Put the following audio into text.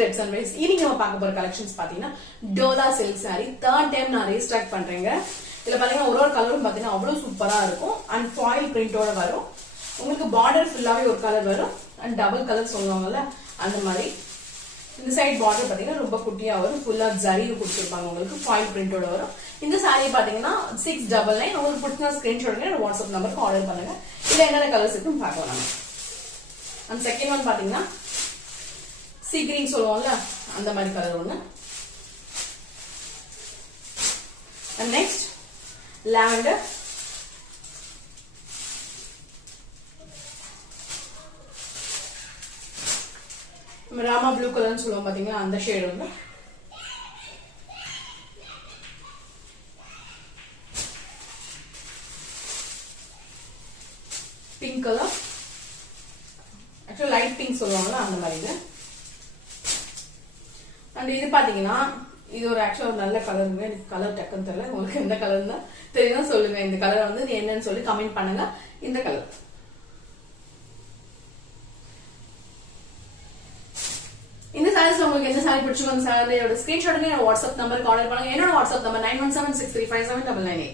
Red Sunrise. இன்னைக்கு நம்ம பார்க்க போற கலெக்ஷன்ஸ் பாத்தீங்கன்னா Dola silk saree third time நான் ரீஸ்டாக் பண்றேங்க. இதுல பாத்தீங்கன்னா ஒரு கலரும் பாத்தீங்கன்னா அவ்வளவு சூப்பரா இருக்கும் அண்ட் ஃபாயில் பிரிண்டோட வரும். உங்களுக்கு பார்டர் ஃபுல்லாவே ஒரு கலர் வரும் அண்ட் டபுள் கலர் சொல்லுவாங்கல்ல அந்த மாதிரி. இந்த சைடு பார்டர் பாத்தீங்கன்னா ரொம்ப குட்டியா வரும், ஃபுல்லா ஜரியில் கொடுத்துருப்பாங்க, உங்களுக்கு ஃபாயில் பிரிண்டோட வரும். இந்த saree பாத்தீங்கன்னா 699. உங்களுக்கு பிடிச்ச ஸ்கிரீன்ஷாட் எடுங்க, வாட்ஸ்அப் நம்பருக்கு ஆர்டர் பண்ணுங்க. இதுல என்னென்ன கலர்ஸ் இருக்குன்னு பார்க்கலாம். அண்ட் செகண்ட் ஒன் பாத்தீங்கன்னா சி கிரீன் சொல்லுவோம்ல அந்த மாதிரி கலர் ஒண்ணு. And next lavender, Rama blue கலர்னு சொல்லுவோம் பாத்தீங்களா அந்த ஷேட் வந்து. பிங்க் கலர், ஆக்சுவலா லைட் பிங்க் சொல்லுவாங்கல்ல அந்த மாதிரி இது. அண்ட் இது பாத்தீங்கன்னா இது ஒரு ஆக்சுவலா ஒரு நல்ல கலருங்க. எனக்கு கலர் டக்குன்னு தெரியல, உங்களுக்கு எந்த கலர் தான் தெரியும் சொல்லுங்க. இந்த கலர் வந்து என்னன்னு சொல்லி கமெண்ட் பண்ணுங்க. இந்த கலர் இந்த சாரீஸ்ல உங்களுக்கு எந்த சாரி பிடிச்சிருக்கோ அந்த சாரியோட ஸ்கிரீன்ஷாட் வாட்ஸ்அப் நம்பருக்கு ஆர்டர் பண்ணுங்க. என்னோட வாட்ஸ்அப் நம்பர் 9176357998.